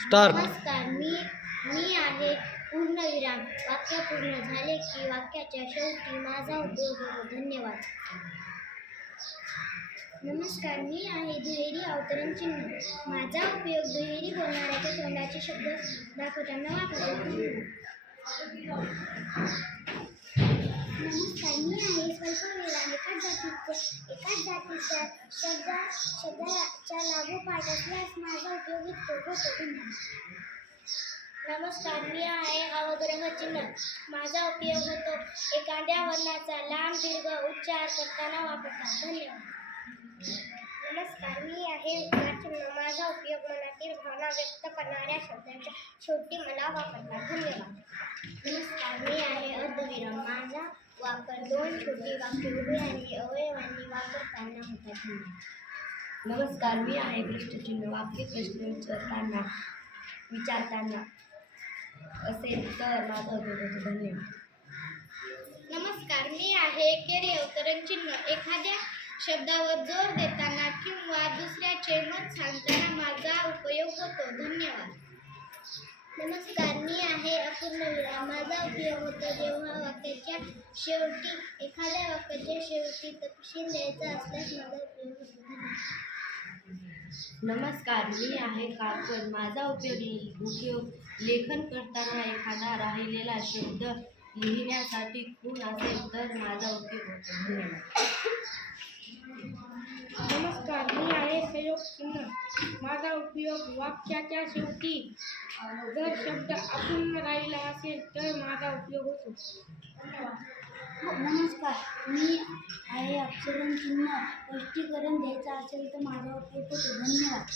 Start नमस्कार मी मी आहे पूर्णविराम वाक्य पूर्ण झाले की वाक्याच्या शेवटी माझा उपयोग होतो. धन्यवाद. नमस्कार मी आहे दुहेरी अवतरण चिन्ह. माझा उपयोग दुहेरी बोलणाऱ्याच्या तोंडाचे शब्द दाखवताना वापरतो. नमस्कार मी आहे स्वल्पविराम एकाच जातीचे एकाच जातीच्या शब्दा शब्दाच्या लागोपाठ असल्यास माझा उपयोग इतको होतो नमस्कार मी आहे अवग्रह चिन्ह माझा उपयोग होतो एखाद्या वर्णाचा लांब दीर्घ उच्चार करताना वापरतात धन्यवाद. नमस्कार मी आहे उच्चारचिन्ह माझा उपयोग मनातील भावना व्यक्त करणाऱ्या शब्दांच्या शेवटी मला वापरतात धन्यवाद. नमस्कार मी आहे अर्धविराम माझा वापर दोन छोटी वाक्य आणि अवयवांनी वापरताना होतात नमस्कार मी आहे प्रश्नचिन्ह वाक्य प्रश्न विचारताना विचारताना असेल तर माझा धन्यवाद. नमस्कार मी आहे केरी अवतरण चिन्ह एखाद्या शब्दावर जोर देताना किंवा दुसऱ्याचे मत सांगताना माझा उपयोग होतो. धन्यवाद. नमस्कार मी आहे अपूर्ण विराम माझा उपयोग होतो जेव्हा वाक्याच्या शेवटी एखाद्या वाक्याच्या शेवटी तपशील द्यायचा असल्यास माझा उपयोग होतो. नमस्कार मी आहे काकड माझा उपयोग उपयोग लेखन करताना एखादा राहिलेला शब्द लिहिण्यासाठी खूण असेल तर माझा उपयोग होतो. धन्यवाद. नमस्कार मी आहे संयोग चिन्ह. माझा उपयोग वाक्याच्या शेवटी जर शब्द असेल तर माझा उपयोग होतो. हो, नमस्कार. मी आहे अक्षरण चिन्ह स्पष्टीकरण द्यायचं असेल तर माझा उपयोग होतो. धन्यवाद.